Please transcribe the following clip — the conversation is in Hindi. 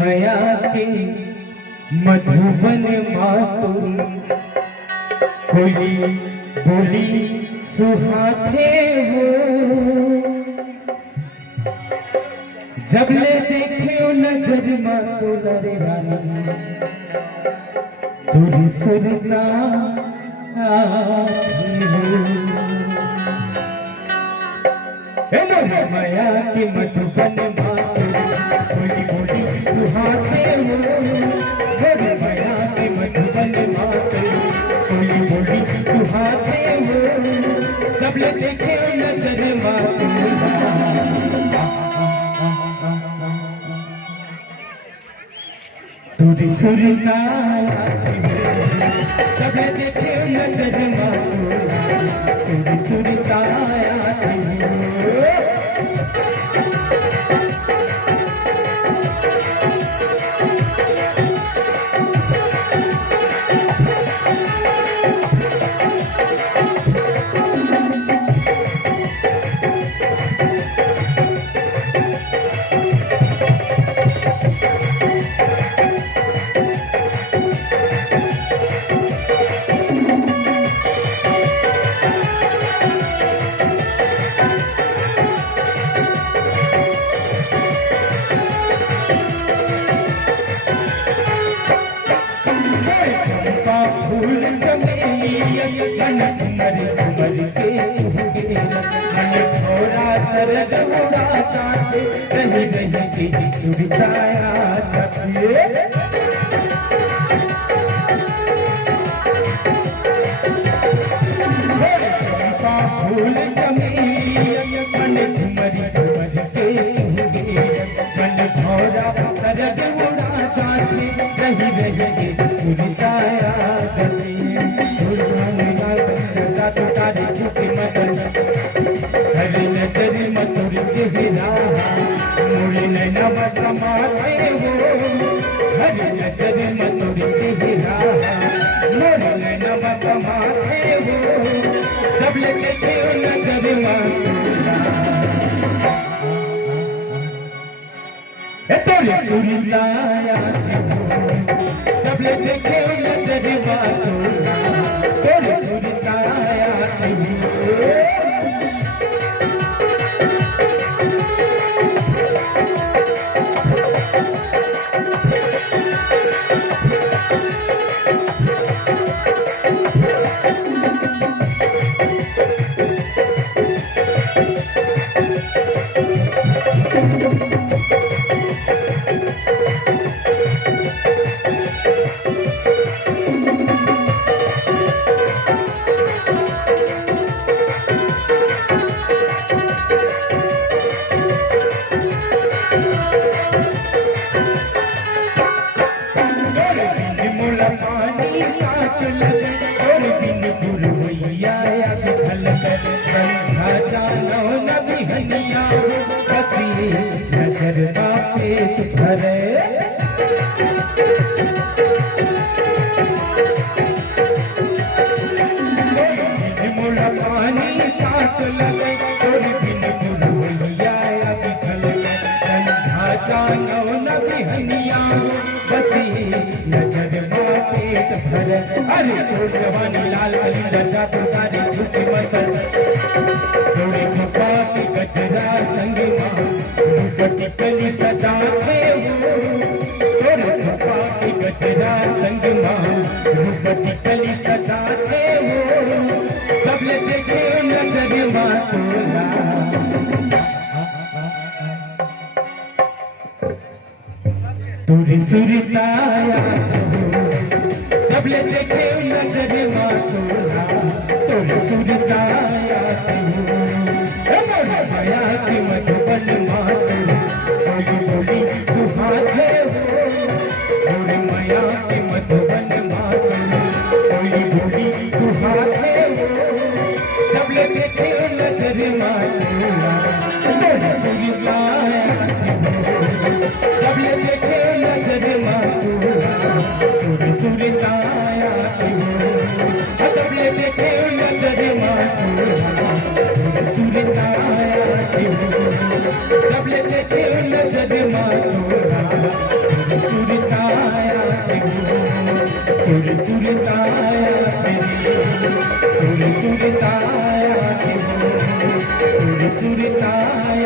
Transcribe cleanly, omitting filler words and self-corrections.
मया के मधुबन मातुर कोई बोली सुहाते हो। जब ले देखियो नजर मातुर रे रानी तुरी सुरता मया की मधुबन मातुर कोई बोली सुहाते हो। मया की मधुबन मातुर कोई बोली सुहाते हो। जब ले देखे नजर मातुर तुरी सुरता जब ले देखे नजर मातुर तुरी सुरता फूल के थोड़ा सरद उड़ा काटे रही रही की सुरताया फूल मन झुमरी झुमर के मन थोड़ा सरद उड़ा काटे रही रही की सुरताया तारी झुकी मदन हरी नजरी मधुर चेहरा मुड़ी नैना समाते हो। हरी नजरी मधुर चेहरा मुड़ी नैना समाते हो। जब ले देखे नजर तोरे सुरताया जब ले देखे नजर तोरे सुरताया नजर बापे भरे मुड़ा पानी साथ लगे और बिन गुरुया बिखल जानो न बिहनिया बसी नजर बापे भरे। अरे तो जवानी लाल अली लजा तो सारी झुकी मसल थोड़ी मुका की गजरा संग कली सजाते हो। थोड़े मुका की गजरा संग रूपती कली सजाते हो। सब ले देखे नजर मातोला तुरी सुरताया सब ले देखे नजर मातोला तुरी सुरताया मया की मधुबन मातुर कोई बोली सुहाते हो। मया की मधुबन मातुर कोई बोली सुहाते हो। जब ले देखे नजर मातुरा जब ले देखे नजर मातुरा सुरताया जब ले देखे नजर मातुरा सुरताया जब ले देखे सुर सुरताया सुर सुरताया सुर सुरताया